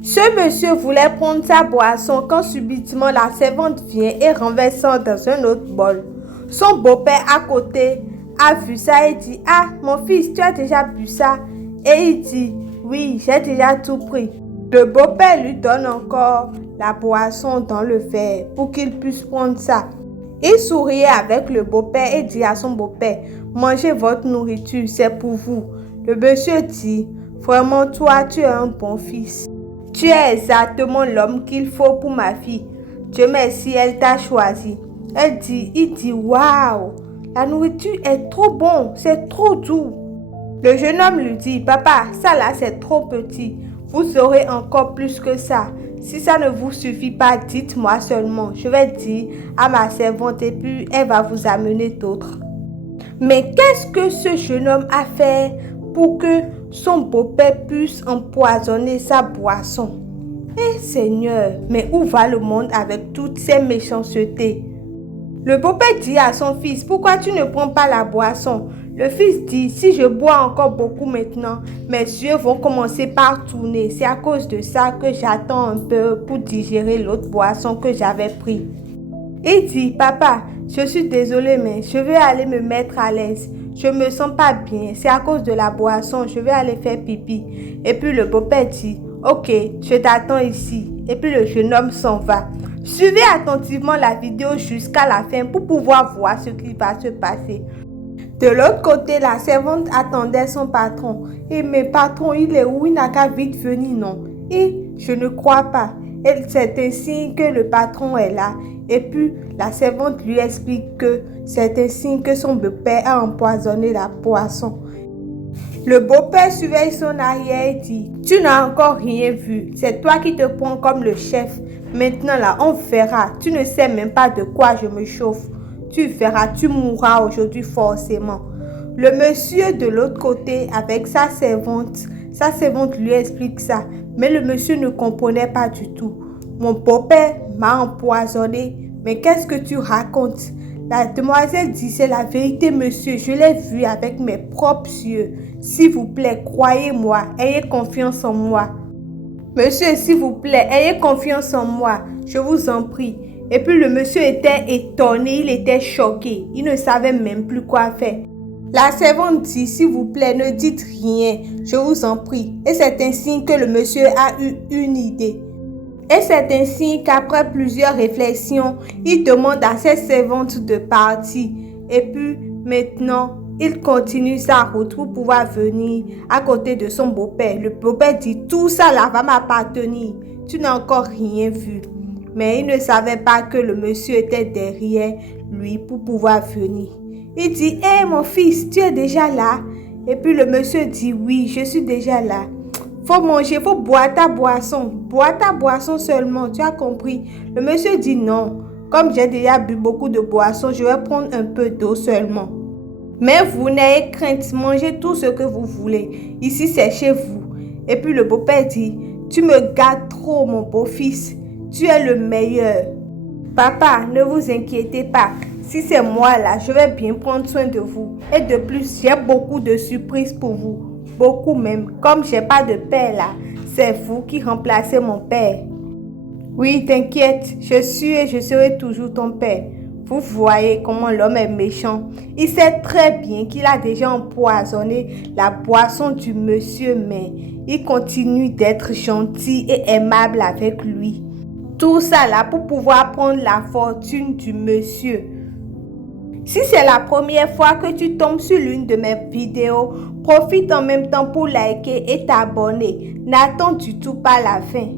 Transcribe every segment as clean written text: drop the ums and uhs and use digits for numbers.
Ce monsieur voulait prendre sa boisson quand subitement la servante vient et renverse dans un autre bol. Son beau-père à côté a vu ça et dit « Ah, mon fils, tu as déjà bu ça ?» Et il dit « Oui, j'ai déjà tout pris. » Le beau-père lui donne encore la boisson dans le verre pour qu'il puisse prendre ça. Il souriait avec le beau-père et dit à son beau-père « Mangez votre nourriture, c'est pour vous. » Le monsieur dit « Vraiment, toi, tu es un bon fils. Tu es exactement l'homme qu'il faut pour ma fille. Dieu merci, elle t'a choisi. » Il dit « Waouh, la nourriture est trop bonne, c'est trop doux. » Le jeune homme lui dit « Papa, ça là c'est trop petit. Vous aurez encore plus que ça. Si ça ne vous suffit pas, dites-moi seulement. Je vais dire à ma servante et puis elle va vous amener d'autres. » Mais qu'est-ce que ce jeune homme a fait pour que son beau-père puisse empoisonner sa boisson? Eh Seigneur, mais où va le monde avec toutes ces méchancetés? Le beau-père dit à son fils, pourquoi tu ne prends pas la boisson? Le fils dit, si je bois encore beaucoup maintenant, mes yeux vont commencer par tourner. C'est à cause de ça que j'attends un peu pour digérer l'autre boisson que j'avais pris. Il dit, papa, je suis désolé, mais je vais aller me mettre à l'aise. Je me sens pas bien, c'est à cause de la boisson, je vais aller faire pipi. Et puis le beau-père dit, ok, je t'attends ici. Et puis le jeune homme s'en va. Suivez attentivement la vidéo jusqu'à la fin pour pouvoir voir ce qui va se passer. De l'autre côté, la servante attendait son patron. Et mais patron, il est où? Il n'a qu'à vite venir, non? Et je ne crois pas. Et c'est ainsi que le patron est là. Et puis, la servante lui explique que c'est ainsi que son beau-père a empoisonné la boisson. Le beau-père surveille son arrière et dit, tu n'as encore rien vu. C'est toi qui te prends comme le chef. Maintenant là, on verra. Tu ne sais même pas de quoi je me chauffe. Tu verras, tu mourras aujourd'hui forcément. Le monsieur de l'autre côté avec sa servante lui explique ça. Mais le monsieur ne comprenait pas du tout. Mon beau-père m'a empoisonné. Mais qu'est-ce que tu racontes? La demoiselle dit, c'est la vérité, monsieur. Je l'ai vu avec mes propres yeux. S'il vous plaît, croyez-moi. Ayez confiance en moi. Monsieur, s'il vous plaît, ayez confiance en moi. Je vous en prie. Et puis le monsieur était étonné, il était choqué. Il ne savait même plus quoi faire. La servante dit, s'il vous plaît, ne dites rien. Je vous en prie. Et c'est ainsi que le monsieur a eu une idée. Et c'est ainsi qu'après plusieurs réflexions, il demande à ses servantes de partir. Et puis maintenant, il continue sa route pour pouvoir venir à côté de son beau-père. Le beau-père dit, tout ça là va m'appartenir. Tu n'as encore rien vu. Mais il ne savait pas que le monsieur était derrière lui pour pouvoir venir. Il dit, hé mon fils, tu es déjà là? Et puis le monsieur dit, oui, je suis déjà là. Faut manger, faut boire ta boisson. Bois ta boisson seulement, tu as compris? Le monsieur dit non. Comme j'ai déjà bu beaucoup de boissons, je vais prendre un peu d'eau seulement. Mais vous n'ayez crainte, mangez tout ce que vous voulez. Ici, c'est chez vous. Et puis le beau-père dit, tu me gâtes trop, mon beau-fils. Tu es le meilleur. Papa, ne vous inquiétez pas. Si c'est moi là, je vais bien prendre soin de vous. Et de plus, j'ai beaucoup de surprises pour vous. Beaucoup même. Comme j'ai pas de père là, c'est vous qui remplacez mon père. Oui, t'inquiète, je suis et je serai toujours ton père. Vous voyez comment l'homme est méchant. Il sait très bien qu'il a déjà empoisonné la boisson du monsieur, mais il continue d'être gentil et aimable avec lui. Tout ça là pour pouvoir prendre la fortune du monsieur. Si c'est la première fois que tu tombes sur l'une de mes vidéos, profite en même temps pour liker et t'abonner. N'attends du tout pas la fin.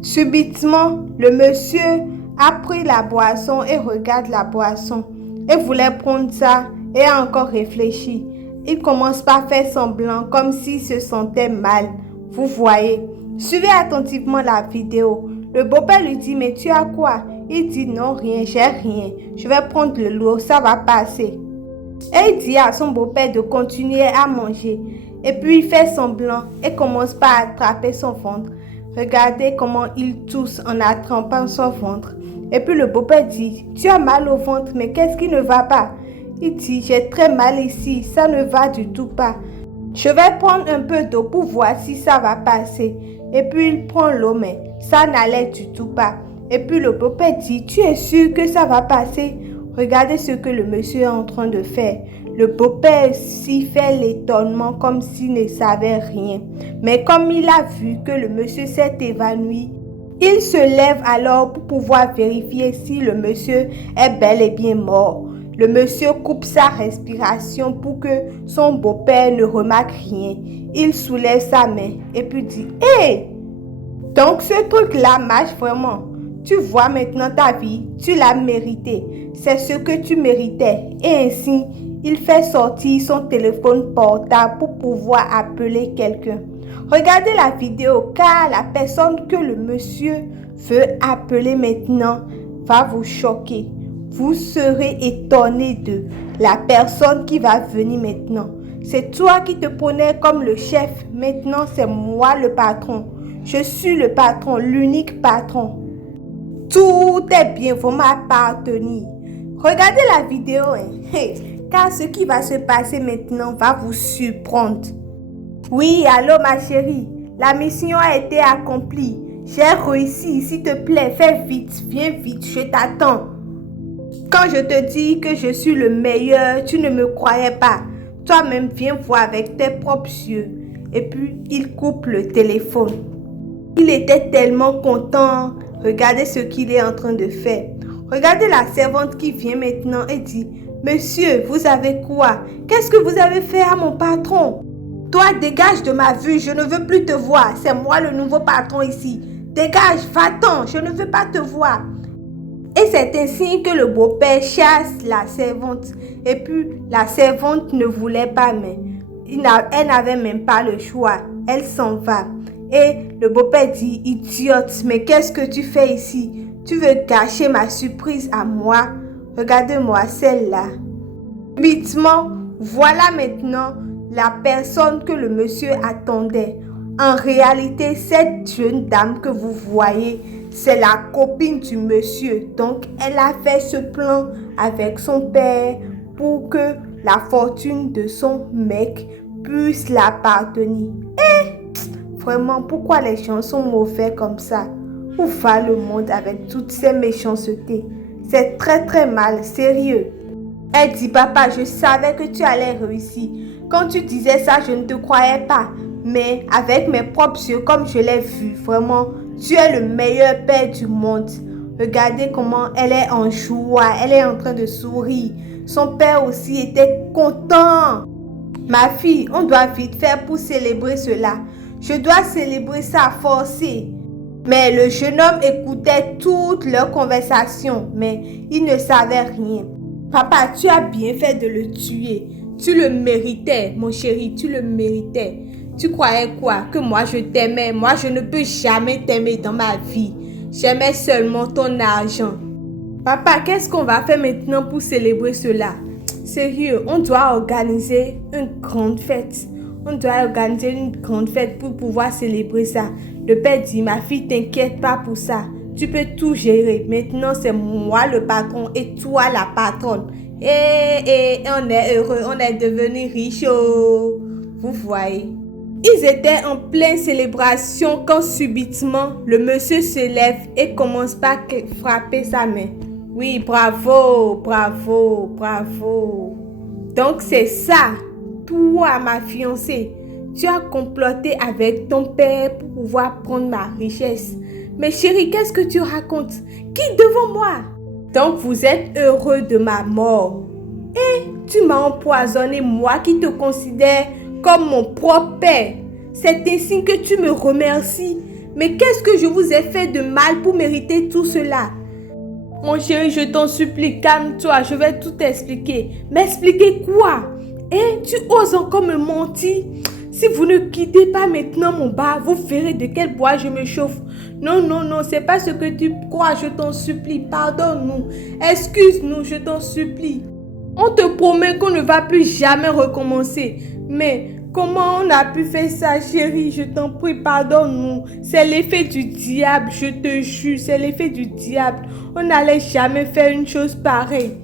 Subitement, le monsieur a pris la boisson et regarde la boisson. Et voulait prendre ça et a encore réfléchi. Il commence par faire semblant comme s'il se sentait mal. Vous voyez. Suivez attentivement la vidéo. Le beau-père lui dit, mais tu as quoi? Il dit, non, rien, j'ai rien. Je vais prendre de l'eau, ça va passer. Et il dit à son beau-père de continuer à manger. Et puis il fait semblant et commence par attraper son ventre. Regardez comment il tousse en attrapant son ventre. Et puis le beau-père dit, tu as mal au ventre, mais qu'est-ce qui ne va pas? Il dit, j'ai très mal ici, ça ne va du tout pas. Je vais prendre un peu d'eau pour voir si ça va passer. Et puis il prend l'eau, mais ça n'allait du tout pas. Et puis le beau-père dit, tu es sûr que ça va passer? Regardez ce que le monsieur est en train de faire. Le beau-père s'y fait l'étonnement comme s'il ne savait rien. Mais comme il a vu que le monsieur s'est évanoui, il se lève alors pour pouvoir vérifier si le monsieur est bel et bien mort. Le monsieur coupe sa respiration pour que son beau-père ne remarque rien. Il soulève sa main et puis dit « Hé! Donc ce truc-là marche vraiment. Tu vois maintenant ta vie, tu l'as mérité. C'est ce que tu méritais. » Et ainsi, il fait sortir son téléphone portable pour pouvoir appeler quelqu'un. Regardez la vidéo car la personne que le monsieur veut appeler maintenant va vous choquer. Vous serez étonné de la personne qui va venir maintenant. C'est toi qui te prenais comme le chef. Maintenant, c'est moi le patron. Je suis le patron, l'unique patron. Tout est bien, vous m'appartenir. Regardez la vidéo, car ce qui va se passer maintenant va vous surprendre. Oui, allô ma chérie, la mission a été accomplie. J'ai réussi, s'il te plaît, fais vite, viens vite, je t'attends. Quand je te dis que je suis le meilleur, tu ne me croyais pas. Toi-même, viens voir avec tes propres yeux. Et puis, il coupe le téléphone. Il était tellement content. Regardez ce qu'il est en train de faire. Regardez la servante qui vient maintenant et dit « Monsieur, vous avez quoi? Qu'est-ce que vous avez fait à mon patron? Toi, dégage de ma vue, je ne veux plus te voir. C'est moi le nouveau patron ici. Dégage, va-t'en, je ne veux pas te voir. » Et c'est ainsi que le beau-père chasse la servante. Et puis, la servante ne voulait pas, mais elle n'avait même pas le choix. Elle s'en va. Et le beau-père dit, idiote, mais qu'est-ce que tu fais ici? Tu veux gâcher ma surprise à moi? Regardez-moi celle-là. Subitement, voilà maintenant la personne que le monsieur attendait. En réalité, cette jeune dame que vous voyez, c'est la copine du monsieur. Donc, elle a fait ce plan avec son père pour que la fortune de son mec puisse l'appartenir. Vraiment, pourquoi les gens sont mauvais comme ça? Où va le monde avec toutes ces méchancetés? C'est très très mal, sérieux. Elle dit, papa, je savais que tu allais réussir. Quand tu disais ça, je ne te croyais pas. Mais avec mes propres yeux, comme je l'ai vu, vraiment, tu es le meilleur père du monde. Regardez comment elle est en joie, elle est en train de sourire. Son père aussi était content. Ma fille, on doit vite faire pour célébrer cela. Je dois célébrer ça forcé. Mais le jeune homme écoutait toutes leurs conversations, mais il ne savait rien. Papa, tu as bien fait de le tuer. Tu le méritais, mon chéri, tu le méritais. Tu croyais quoi? Que moi je t'aimais? Moi je ne peux jamais t'aimer dans ma vie. J'aimais seulement ton argent. Papa, qu'est-ce qu'on va faire maintenant pour célébrer cela? Sérieux, on doit organiser une grande fête. On doit organiser une grande fête pour pouvoir célébrer ça. Le père dit, ma fille, t'inquiète pas pour ça. Tu peux tout gérer. Maintenant, c'est moi le patron et toi la patronne. Et on est heureux, on est devenu riche. Oh. Vous voyez. Ils étaient en pleine célébration quand subitement, le monsieur se lève et commence par frapper sa main. Oui, bravo, bravo, bravo. Donc c'est ça. Toi, ma fiancée, tu as comploté avec ton père pour pouvoir prendre ma richesse. Mais chérie, qu'est-ce que tu racontes? Qui devant moi? Donc vous êtes heureux de ma mort. Et tu m'as empoisonné, moi qui te considère comme mon propre père. C'est ainsi que tu me remercies. Mais qu'est-ce que je vous ai fait de mal pour mériter tout cela? Mon chéri, je t'en supplie, calme-toi, je vais tout expliquer. M'expliquer quoi? Tu oses encore me mentir? Si vous ne quittez pas maintenant mon bar, vous verrez de quel bois je me chauffe. Non, non, non, c'est pas ce que tu crois, je t'en supplie, pardonne-nous. Excuse-nous, je t'en supplie. On te promet qu'on ne va plus jamais recommencer. Mais comment on a pu faire ça, chérie? Je t'en prie, pardonne-nous. C'est l'effet du diable, je te jure, c'est l'effet du diable. On n'allait jamais faire une chose pareille.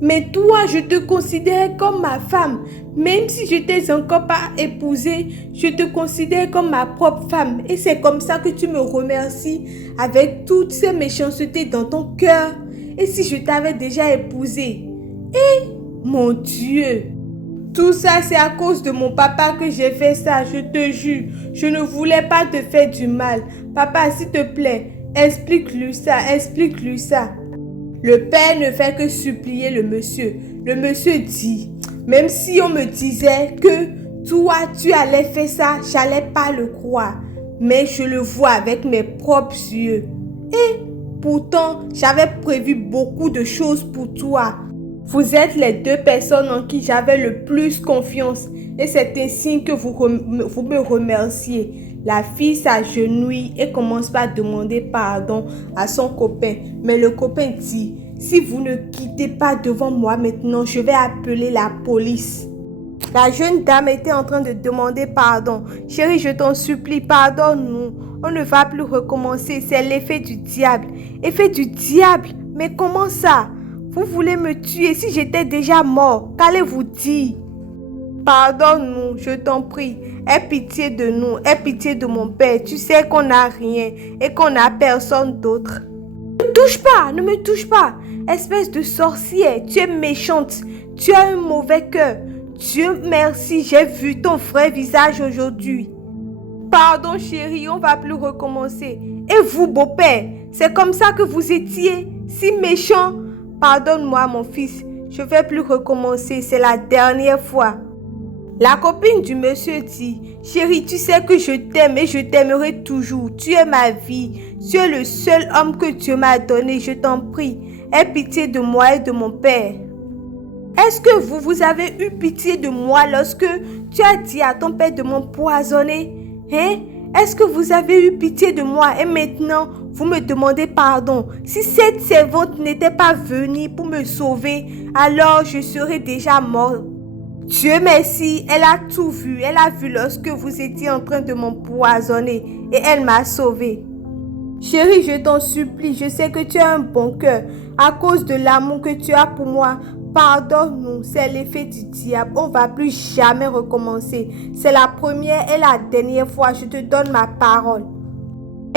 Mais toi, je te considérais comme ma femme. Même si je t'ai encore pas épousée, je te considère comme ma propre femme. Et c'est comme ça que tu me remercies avec toutes ces méchancetés dans ton cœur. Et si je t'avais déjà épousée? Mon Dieu! Tout ça, c'est à cause de mon papa que j'ai fait ça, je te jure. Je ne voulais pas te faire du mal. Papa, s'il te plaît, explique-lui ça, explique-lui ça. Le père ne fait que supplier le monsieur. Le monsieur dit, même si on me disait que toi, tu allais faire ça, j'allais pas le croire. Mais je le vois avec mes propres yeux. Et pourtant, j'avais prévu beaucoup de choses pour toi. Vous êtes les deux personnes en qui j'avais le plus confiance. Et c'est ainsi que vous me remerciez. La fille s'agenouille et commence par demander pardon à son copain. Mais le copain dit, si vous ne quittez pas devant moi maintenant, je vais appeler la police. La jeune dame était en train de demander pardon. Chérie, je t'en supplie, pardonne-nous. On ne va plus recommencer. C'est l'effet du diable. Effet du diable? Mais comment ça? Vous voulez me tuer si j'étais déjà mort? Qu'allez-vous dire? Pardonne-nous, je t'en prie. Aie pitié de nous, aie pitié de mon père. Tu sais qu'on n'a rien et qu'on n'a personne d'autre. Ne me touche pas, ne me touche pas. Espèce de sorcière, tu es méchante. Tu as un mauvais cœur. Dieu merci, j'ai vu ton vrai visage aujourd'hui. Pardon chérie, on va plus recommencer. Et vous, beau-père, c'est comme ça que vous étiez, si méchant? Pardonne-moi mon fils, je vais plus recommencer, c'est la dernière fois. La copine du monsieur dit, chérie, tu sais que je t'aime et je t'aimerai toujours. Tu es ma vie, tu es le seul homme que Dieu m'a donné, je t'en prie. Aie pitié de moi et de mon père. Est-ce que vous avez eu pitié de moi lorsque tu as dit à ton père de m'empoisonner? Hein? Est-ce que vous avez eu pitié de moi et maintenant vous me demandez pardon? Si cette servante n'était pas venue pour me sauver, alors je serais déjà mort. Dieu merci, elle a tout vu. Elle a vu lorsque vous étiez en train de m'empoisonner et elle m'a sauvé. Chérie, je t'en supplie, je sais que tu as un bon cœur. À cause de l'amour que tu as pour moi, pardonne-nous, c'est l'effet du diable. On ne va plus jamais recommencer. C'est la première et la dernière fois, je te donne ma parole.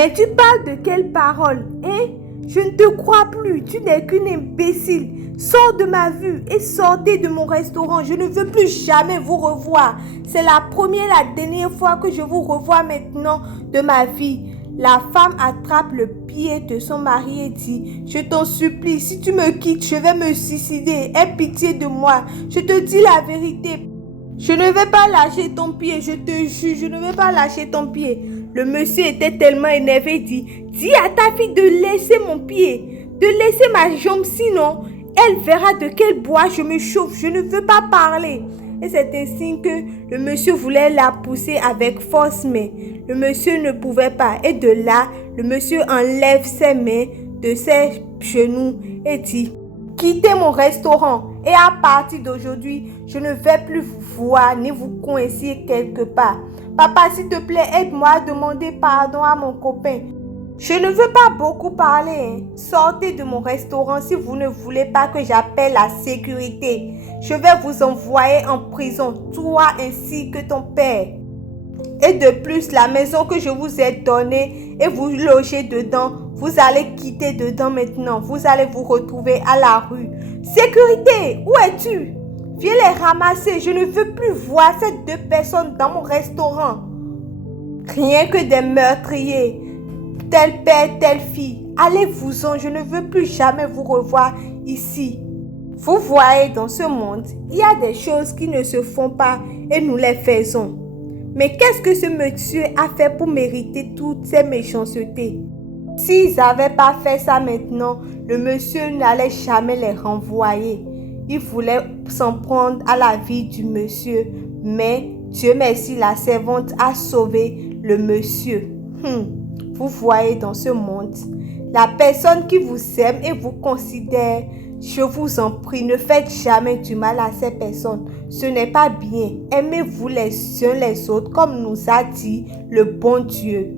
Et tu parles de quelle parole, hein? Je ne te crois plus, tu n'es qu'une imbécile. Sors de ma vue et sortez de mon restaurant. Je ne veux plus jamais vous revoir. C'est la première et la dernière fois que je vous revois maintenant de ma vie. La femme attrape le pied de son mari et dit, je t'en supplie, si tu me quittes, je vais me suicider. Aie pitié de moi. Je te dis la vérité. Je ne vais pas lâcher ton pied, je te jure, je ne vais pas lâcher ton pied. Le monsieur était tellement énervé, dit, dis à ta fille de laisser mon pied, de laisser ma jambe, sinon elle verra de quel bois je me chauffe. Je ne veux pas parler. Et c'est ainsi que le monsieur voulait la pousser avec force, mais le monsieur ne pouvait pas. Et de là, le monsieur enlève ses mains de ses genoux et dit, quittez mon restaurant. Et à partir d'aujourd'hui, je ne vais plus vous voir ni vous coincer quelque part. Papa, s'il te plaît, aide-moi à demander pardon à mon copain. Je ne veux pas beaucoup parler. Hein. Sortez de mon restaurant si vous ne voulez pas que j'appelle la sécurité. Je vais vous envoyer en prison, toi ainsi que ton père. Et de plus, la maison que je vous ai donnée et vous logez dedans, vous allez quitter dedans maintenant. Vous allez vous retrouver à la rue. Sécurité, où es-tu? Viens les ramasser. Je ne veux plus voir ces deux personnes dans mon restaurant. Rien que des meurtriers. Tel père, telle fille. Allez-vous-en, je ne veux plus jamais vous revoir ici. Vous voyez, dans ce monde, il y a des choses qui ne se font pas et nous les faisons. Mais qu'est-ce que ce monsieur a fait pour mériter toutes ces méchancetés? S'ils n'avaient pas fait ça maintenant, le monsieur n'allait jamais les renvoyer. Il voulait s'en prendre à la vie du monsieur. Mais Dieu merci, la servante a sauvé le monsieur. Vous voyez dans ce monde, la personne qui vous aime et vous considère, je vous en prie, ne faites jamais du mal à ces personnes. Ce n'est pas bien. Aimez-vous les uns les autres comme nous a dit le bon Dieu.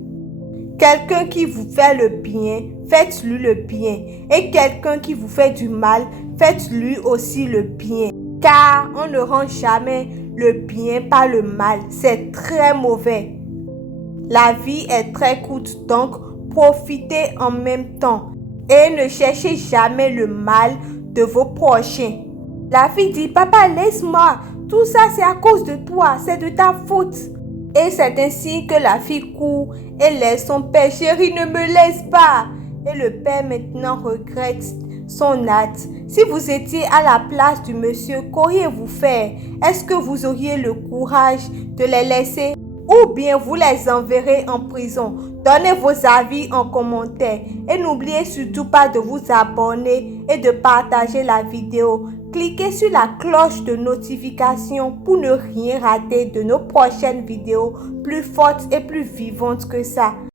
Quelqu'un qui vous fait le bien, faites-lui le bien. Et quelqu'un qui vous fait du mal, faites-lui aussi le bien. Car on ne rend jamais le bien par le mal. C'est très mauvais. La vie est très courte, donc profitez en même temps. Et ne cherchez jamais le mal de vos prochains. La fille dit, papa, laisse-moi. Tout ça, c'est à cause de toi. C'est de ta faute. Et c'est ainsi que la fille court et laisse son père. Chérie, ne me laisse pas. Et le père maintenant regrette son acte. Si vous étiez à la place du monsieur, qu'auriez-vous fait? Est-ce que vous auriez le courage de les laisser? Ou bien vous les enverrez en prison? Donnez vos avis en commentaire. Et n'oubliez surtout pas de vous abonner et de partager la vidéo. Cliquez sur la cloche de notification pour ne rien rater de nos prochaines vidéos plus fortes et plus vivantes que ça.